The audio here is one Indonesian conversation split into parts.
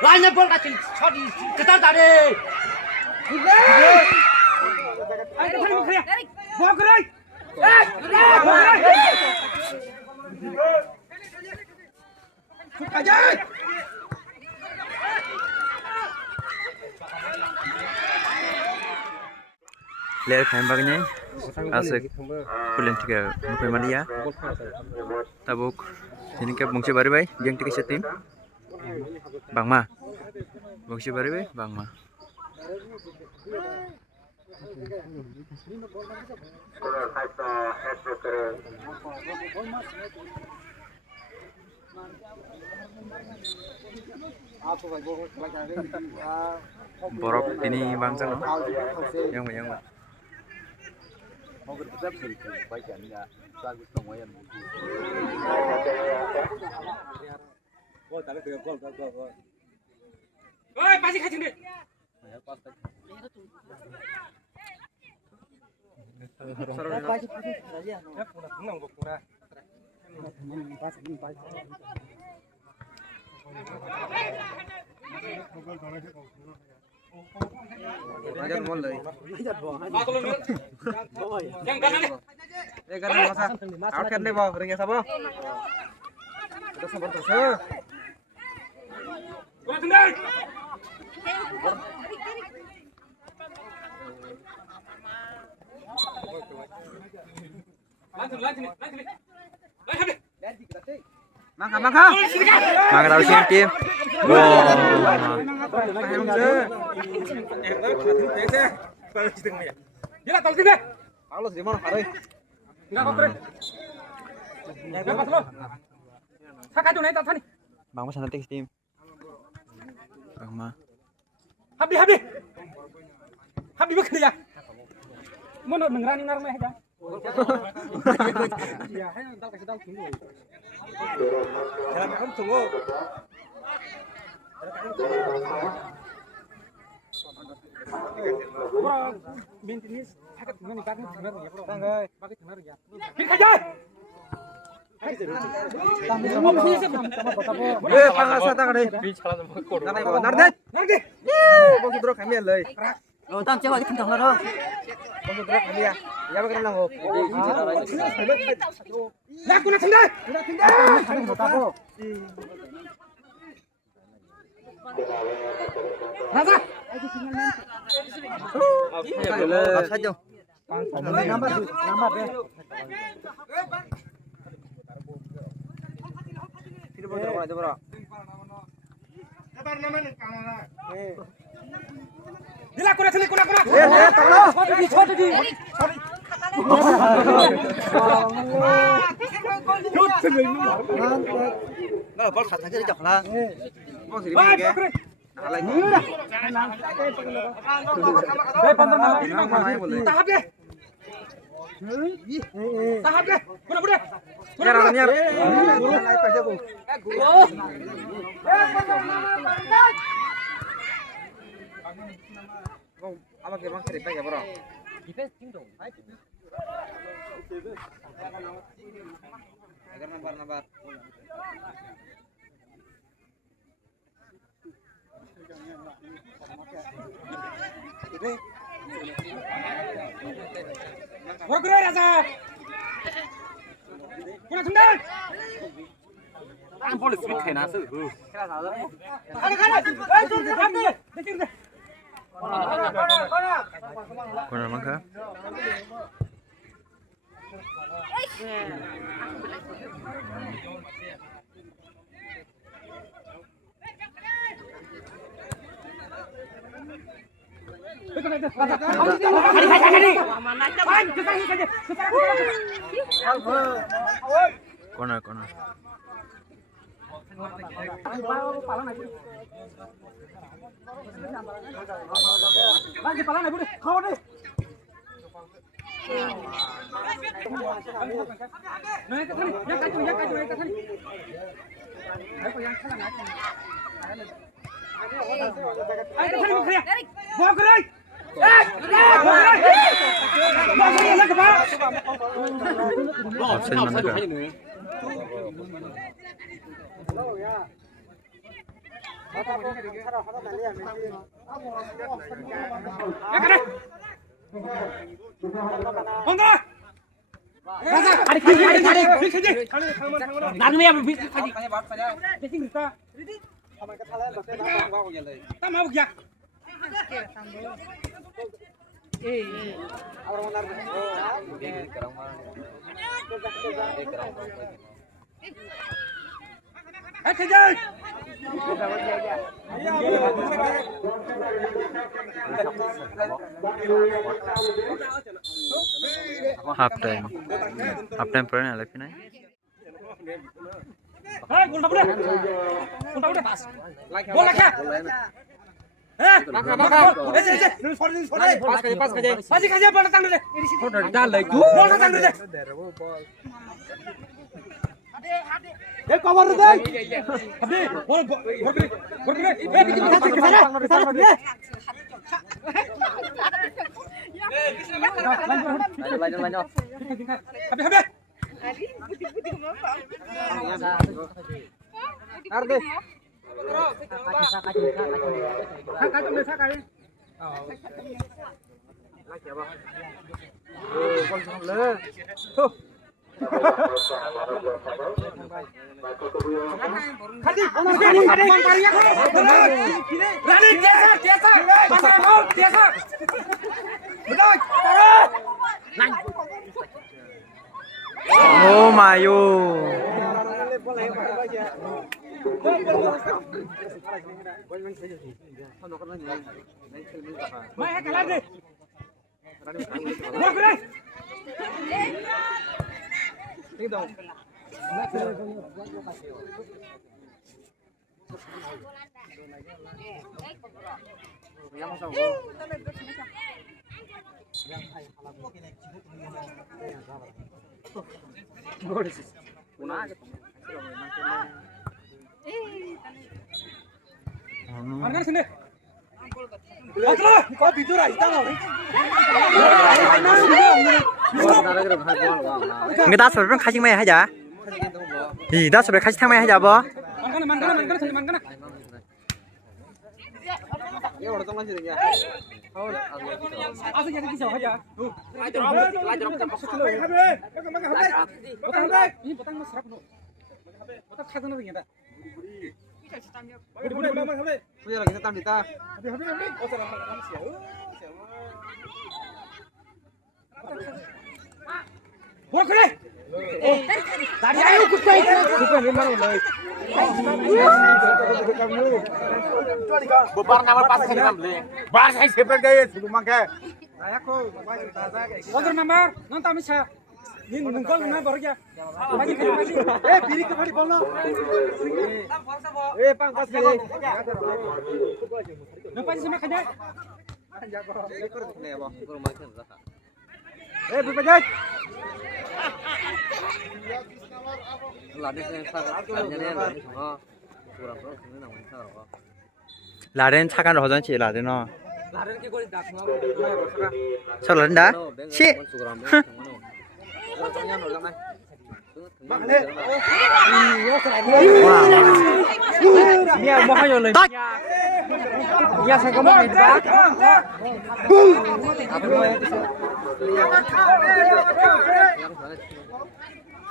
Lainnya bol kacil, sorry, ketar tadi. Ayo kita mau kerja, bawa kerai. Aja. Player fan bagnya asik kuliah tiga mukai mania tabuk ini ke bungsi baru bay yang tiga setim bang ma bungsi baru bay bang ma borok ini bangsa no yang mana Oi, pasti kacing deh. Jangan mulai. Yang kanan deh. Kanan masa. Akan deh bawa ringnya siapa? Kita sabar terus. Gua tendang. Lanjut. Mangga taruh sini tim. Gila tol tim deh. Halus di mana hari? Enggak kok, Bre. Enggak pas lo. Saka tuh naik tak nih. Bang Mas nanti tim. Bang Ma. Habis. Habis bekerja ya. Mau ngerani narmeh aja. Ya, hanya entar kasih tahu tunggu. Jalan kamu tunggu. Wah, maintenance pakai dengan ikan benar ya, Bro. Pakai benar ya. Pikir aja. Pangasa tang deh. Nardet. Bang Sudro kami lei. Rồi tam chéo cái thằng thằng đó. Bang Sudro kami ya. Ya bagaimana nang hop. Laku nak tinggal. Rasa. Saja. Nomor deh. Sini bro, aja bro. Dila kuna. छोड़ दी। Nah, bal kata aja dijak lah. Mau sini Wah, ya. keren. Lagi. Tahap deh. Tahap deh. Budak. Nyar. Naik aja, Bu. Apa gimana cerita ya, bro? Agar nambar. Bro, rasa. Kuna tendang. Ang polis wit kena su. Kana. Dekir. Kona mangka. Kona. Lagi pala na bude. Kau deh. Naik ke sini. Ya kacung naik ke sini. Ayo yang sana naik. Ayo ke sini kerja. Bawa kerai. Absen mana ka? Half time पड़े ना लेकिन oh mayo người ta sửa khai chừng mày hay dạ thì ta sửa khai thang mày hay dạ bố bây giờ là cái tam thì ta Buat kene. Tadi ayo kucai. Bukan memang oleh. Bebar nama pas kene kamle. Bar saya sepen gaya sebelum mangke. Ayako, Onder member, non tak bisa. Nin mungkol mana baru ya. Maju ke maju. Biri ke bari bolno. Pang pas kene. Nampak sama kerja. ekor kene ya, Bang. Ekor makan zaka. Berpajak. 라렌 차간 허전치 라렌 어 설렌다 시 Iya, mau ayo lagi. Iya, saya ngomong itu.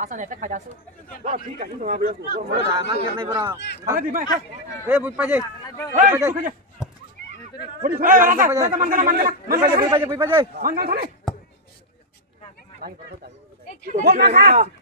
Masa nete khai jasu. Mana makan nih, Bro? Ada di mana? Buat paje. Paje. Buat paje. Mangga sana. Buat makan.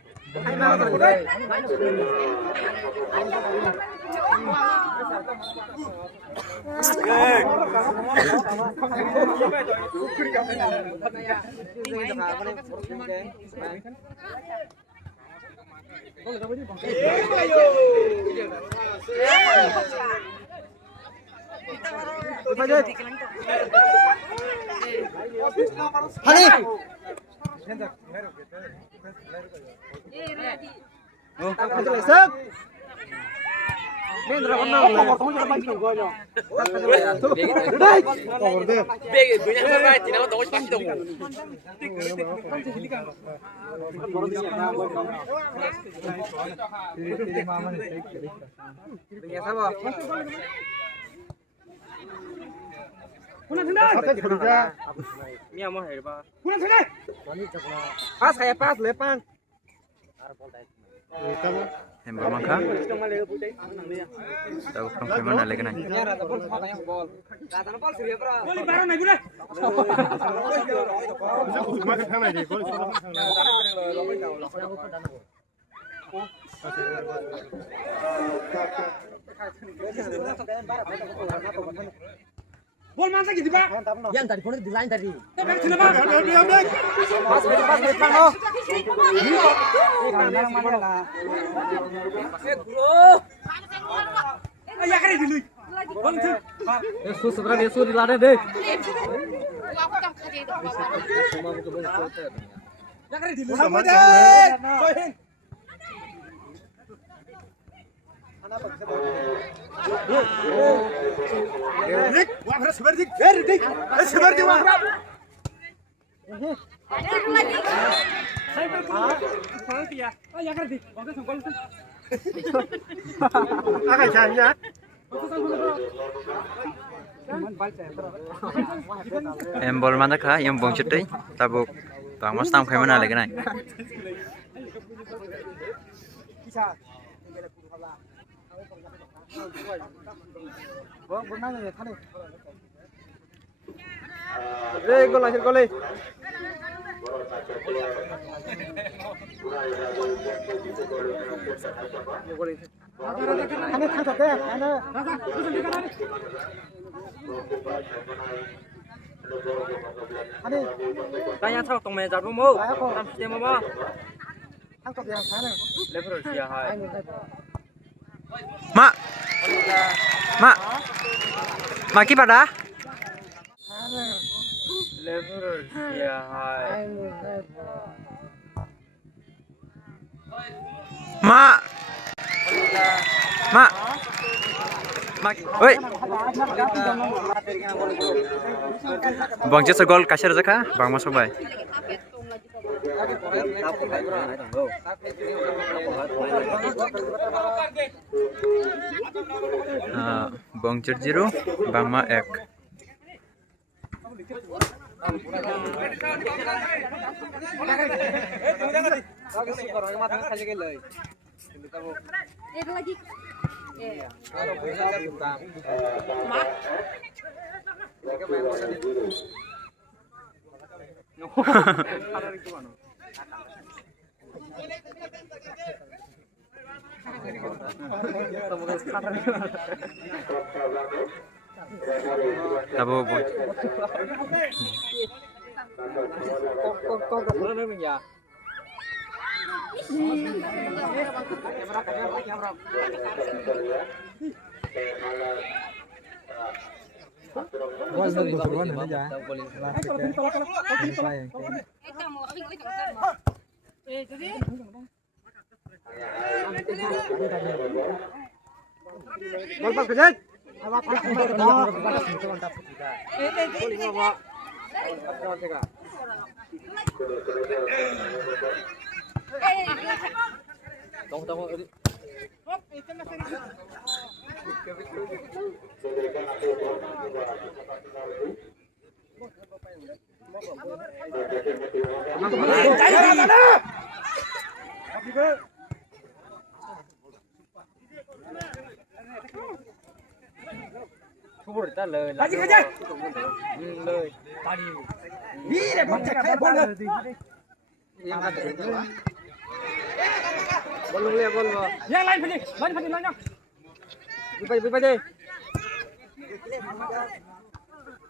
Hembal mangka. Tahu kang mana lagi nih? Bol mana gitu pak? Yang tadi pun di lain tadi. Ya kali dulu. Yesus sekarang Yesus di ladang deh. Ya kali dulu. Sama deh. Dik, wah beres sebar dik. Dik. Sebar dik wah. Saya oh ya dik. Oke, sangkol. Agak janya. Hembal mana kah yang bong cetai? Tabuk bang mas tam kayak mana lagi nih? Gol akhir gol. Tanya thao tong mày giật vô mô. Làm gì mà ba? Level dia hai. Mak, mak kipas dah? Level dia hai. Mak, oi. Bang Jasa gol kasar zaka, bang masuk bay. Bang Cerjiro, bang Ma ek. Tabo boy. Gol pas kejet. Kubur ta lời là. Lagi kejet. Lời. Tadi. Ih, dia bocek kayak bola. Yang ada. Bolong lihat bol. Yang lain lainnya. Bipai deh.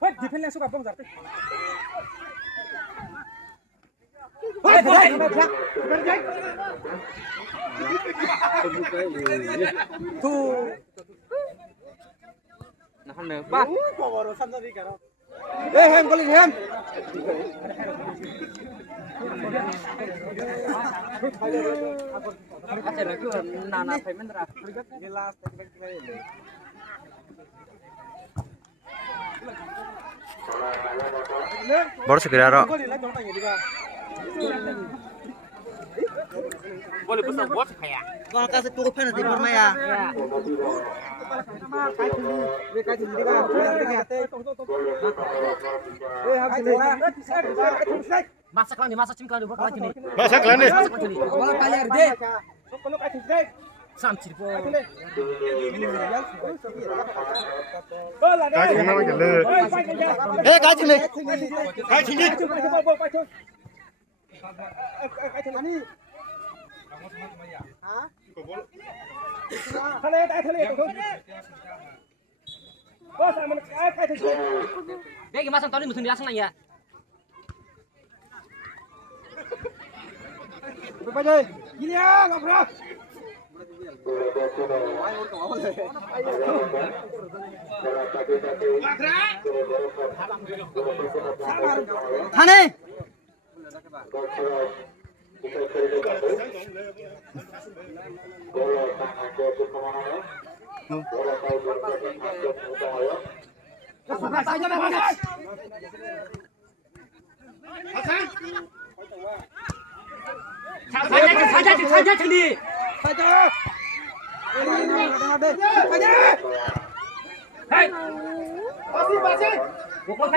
Wah, defense suka bom zarti. Tuh. Nah, ba. Hem golin hem. Acha lagi nana payment ra. Baru segera ro. Boleh besar bos kayak. Con kasih tuh pen di rumah ya. Masak lagi, masak cingkal dulu lagi nih. Masak lagi. Masak lagi. Kalau kalian deh. Samcir po. Cái gì nó lừa. Eh cái gì này? Cái gì đi. Dek masak tadi musim diasang ya. Gini ya, nggak berat. Thane. Saja sini. Hei. Masih. Bukan.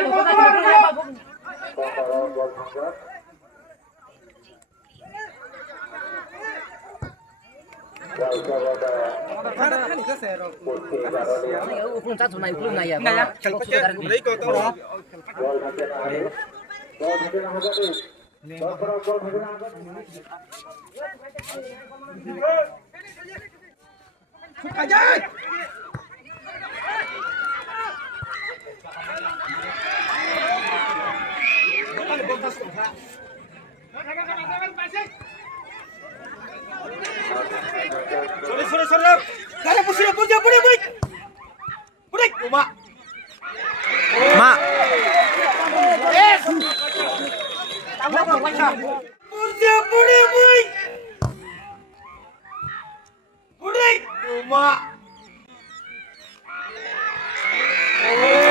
Ukur catu naik ukur naik ya. Enggak ya. Sorry. Kalian push. Mak. Mak.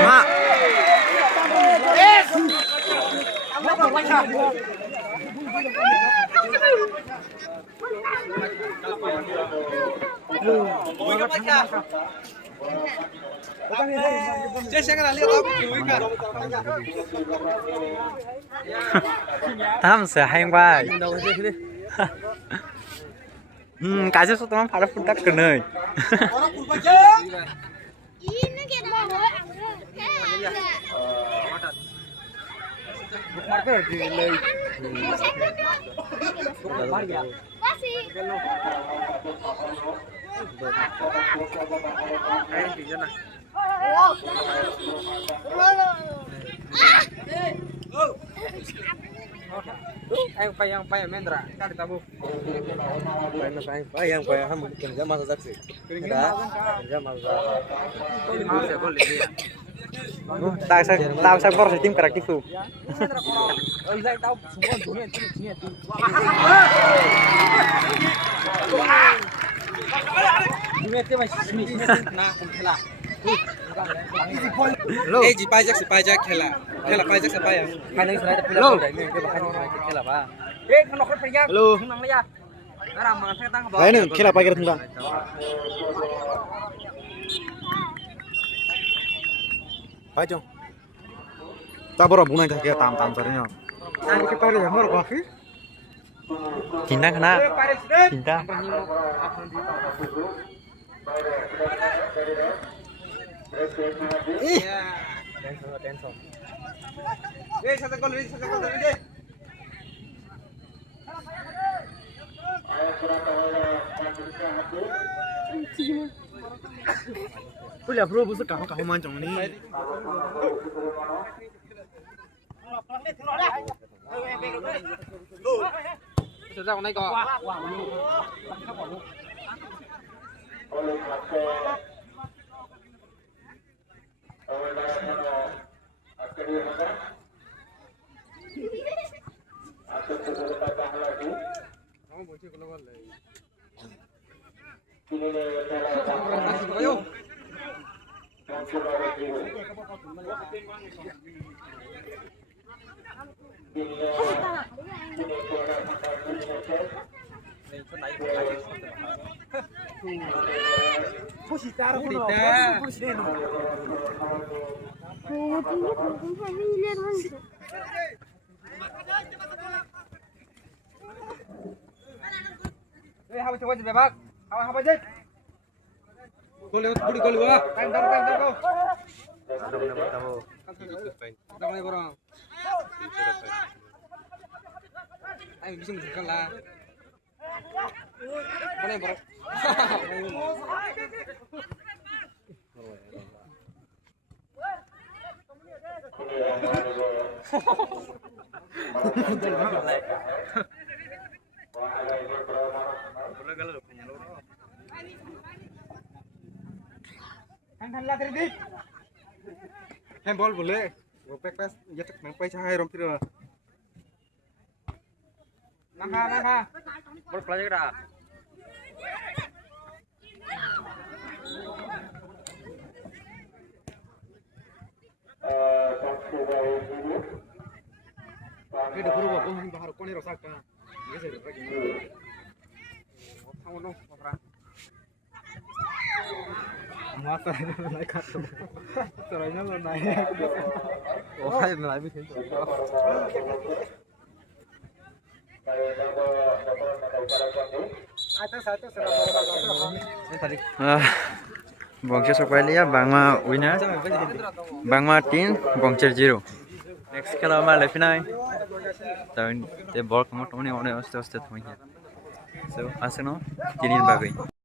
Mak. Tham sẽ hay quá. Kasih satu orang pada putar kena. Ini kita mau Yang payah mendra. Kali tabu. Yang kamu kerja masa saksi. Kerja masa. Tao sẽ bỏ tim kreatif tuh. Tahu semua dunia itu. Dunia itu masih sini nah khela. Eh ji pajak khela pajak siapa ya? Kalian sudah ada pilihan ini ke bahan khela ba. Kalau kau pergi. Halo. Nang ya. Sekarang mangan saya tang ba. Ini khela pagi tengah. Pajong. Tabora bunai dah kita tam sarnya. Ini kita ada yang mau kopi. Cinta kena. Cinta. Tenso. Satu gol deh. Punya bro, bukan kau mancung ni. Sudah naik kok. Haba coba je bebak. Haba je. Gol lewat budi gol gua. Time go. tabo Dang ni borong. Ay bisa menunjukkan lah. Mana yang borong? Thằng la tadi. Handball boleh. Gopek pas jatuh nang pai cahai rompi ro. Nangka. bol pelajak dah Ini dah berubah pun bahar kau ni rosak kan. Ini saya dapat ini. Kamu dong, Pak. Masa naik kartu. Caranya lo naik. Oh, hai naik bisa. Bongcer Sokwalia Bangma winner Bangma 3 Bongcer 0 next খেলা আমাৰ লেফিনাই তাই তে বল কামত মানে অনে অস্তে অস্তে থৈ so আছে ন তিনিৰ বাগৈ